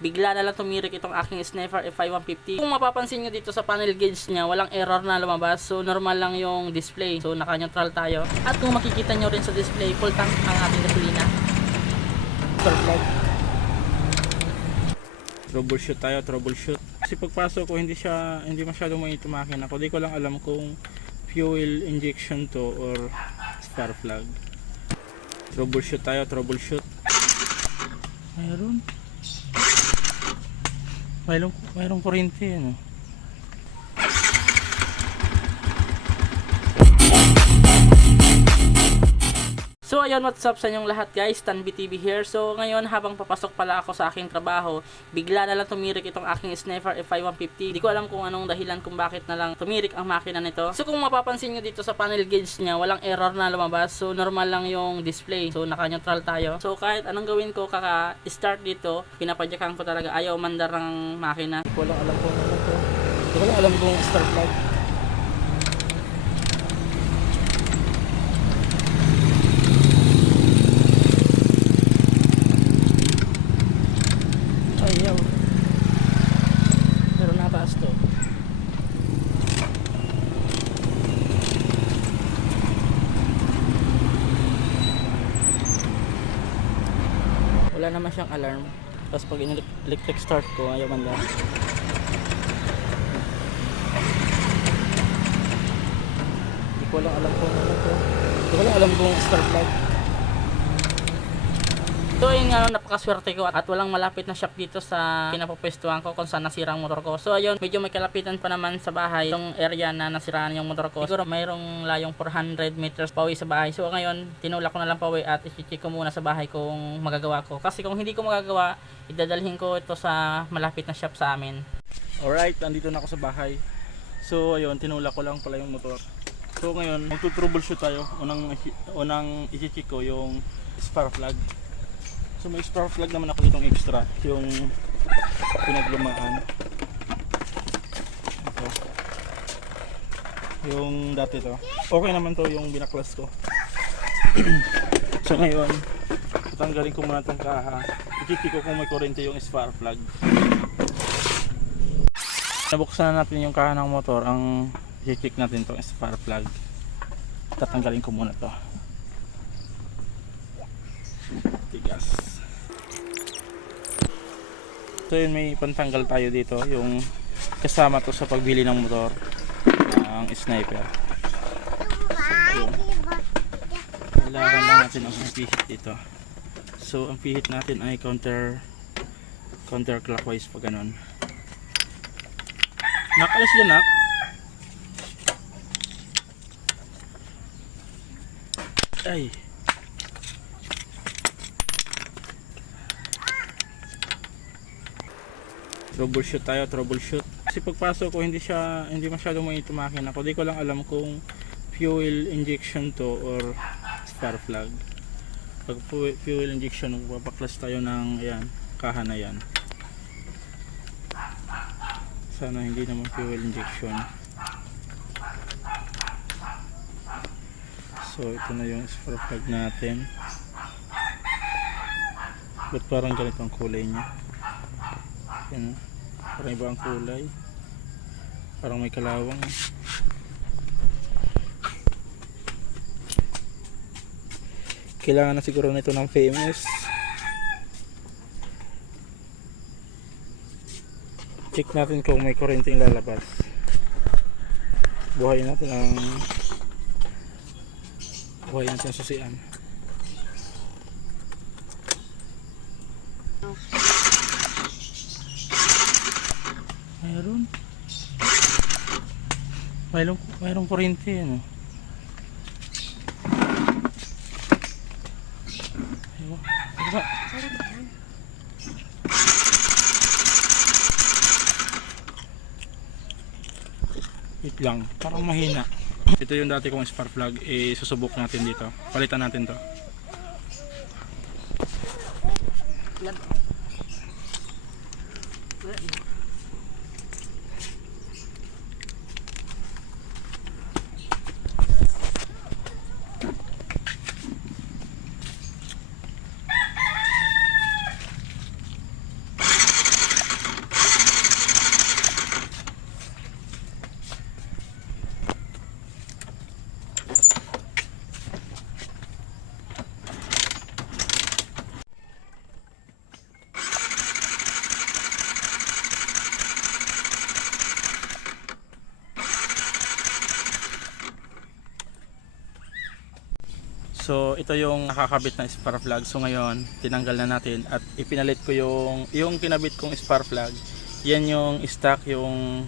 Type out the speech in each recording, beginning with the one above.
bigla na lang tumirik itong aking Sniper F5150. Kung mapapansin nyo dito sa panel gauge niya, walang error na lumabas. So normal lang yung display. So naka-neutral tayo. At kung makikita nyo rin sa display, full tank ang ating gasolina. Perfect. Troubleshoot tayo, troubleshoot. Kasi pagpasok ko, hindi siya, hindi masyadong mainit makina ko. Di ko lang alam kung fuel injection to or spark plug. Troubleshoot tayo, troubleshoot. Mayroon. Mayroon, mayroon kuryente ano. So ayun, what's up sa inyong lahat guys, Tan BTV here. So ngayon habang papasok pala ako sa aking trabaho, bigla na lang tumirik itong aking Sniper F5150. Di ko alam kung anong dahilan kung bakit na lang tumirik ang makina nito. So kung mapapansin nyo dito sa panel gauge niya, walang error na lumabas. So normal lang yung display. So naka-neutral tayo. So kahit anong gawin ko kaka-start dito, pinapadyakan ko talaga ayaw mandar ng makina. Di ko lang alam kung ano to. Di ko alam kung start plug. Naman siyang alarm. Tapos pag in-electric start ko, ayaw man lang. Hindi ko lang alam kung ano to. Hindi ko lang alam kung start plug. So yun nga, napakaswerte ko at walang malapit na shop dito sa pinapapwestuhan ko kung saan nasira ang motor ko. So ayun, medyo may kalapitan pa naman sa bahay yung area na nasiraan yung motor ko. Siguro mayroong layong 400 meters pawi sa bahay. So ngayon, tinulak ko na lang pawi at i-check ko muna sa bahay kung magagawa ko. Kasi kung hindi ko magagawa, idadalhin ko ito sa malapit na shop sa amin. Alright, nandito na ako sa bahay. So ayun, tinulak ko lang pala yung motor. So ngayon, magto-troubleshoot tayo. Unang unang i-check ko yung spark plug. So may spark plug naman ako ditong extra, yung pinaglumaan. Ito. Yung dati to. Okay naman to yung binaklas ko. so ngayon, tatanggalin ko muna itong kaha. I-check ko kung may kurente yung spark plug. Nabuksan na natin yung kaha ng motor, ang i-check natin itong spark plug. Tatanggalin ko muna to. Tigas. So yun may pantanggal tayo dito yung kasama to sa pagbili ng motor ang sniper. Kailangan lang natin ang pihit dito. So ang pihit natin ay counter counterclockwise pa ganun. Nakalas dyan nak. Ay. Troubleshoot tayo, troubleshoot. Kasi pagpasok ko hindi siya hindi masyadong mainit makina ko. Di ko lang alam kung fuel injection to or spark plug. Pag fu- fuel injection, magpapaklas tayo ng ayan, kaha na yan. Sana hindi naman fuel injection. So ito na yung spark plug natin. Ba't parang ganito ang kulay niya? Yan. Parang iba ang kulay. Parang may kalawang. Kailangan na siguro nito ng famous. Check natin kung may kuryente yung lalabas. Buhayin natin ang buhayin natin ang susian. Mayroon. Mayroon, mayroon kurinti yan. Oh. Wait lang, parang mahina. Ito yung dati kong spark plug, eh, susubok natin dito. Palitan natin to. Lab. So ito yung nakakabit na spark plug. So ngayon, tinanggal na natin at ipinalit ko yung yung kinabit kong spark plug. Yan yung stock yung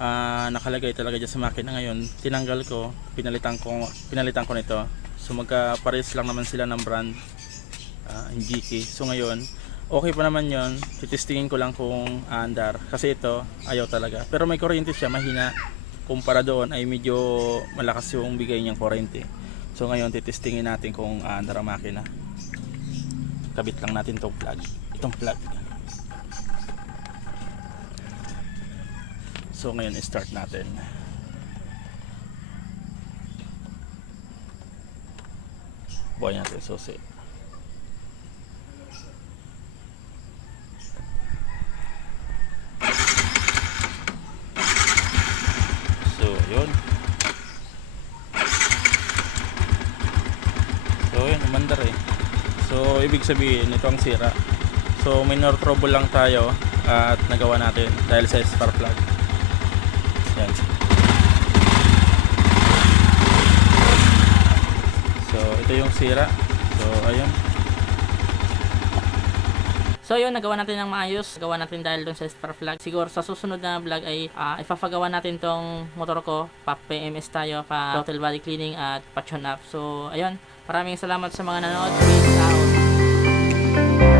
ah, nakalagay talaga dyan sa makina ngayon. Tinanggal ko, pinalitan ko pinalitan ko nito. So magka-pares lang naman sila ng brand uh, GK. So ngayon, okay pa naman yon Titistingin ko lang kung aandar. Kasi ito, ayaw talaga. Pero may kuryente siya, mahina. Kumpara doon ay medyo malakas yung bigay niyang kuryente. So ngayon, titistingin natin kung aandar ang makina. Kabit lang natin itong plug. Itong plug. So ngayon, start natin. Buhay natin susi. So, yun. So, yun, umandar eh. So, ibig sabihin, ito ang sira. So, minor trouble lang tayo at nagawa natin dahil sa spark plug. Yan. So, ito yung sira. So, ayun. So yun, nagawa natin ng maayos. Gawa natin dahil dun sa spark plug. Siguro sa susunod na vlog ay ah, ipapagawa natin tong motor ko. Pa PMS tayo, pa total body cleaning at pa tune up. So ayun, Maraming salamat sa mga nanood. Peace out.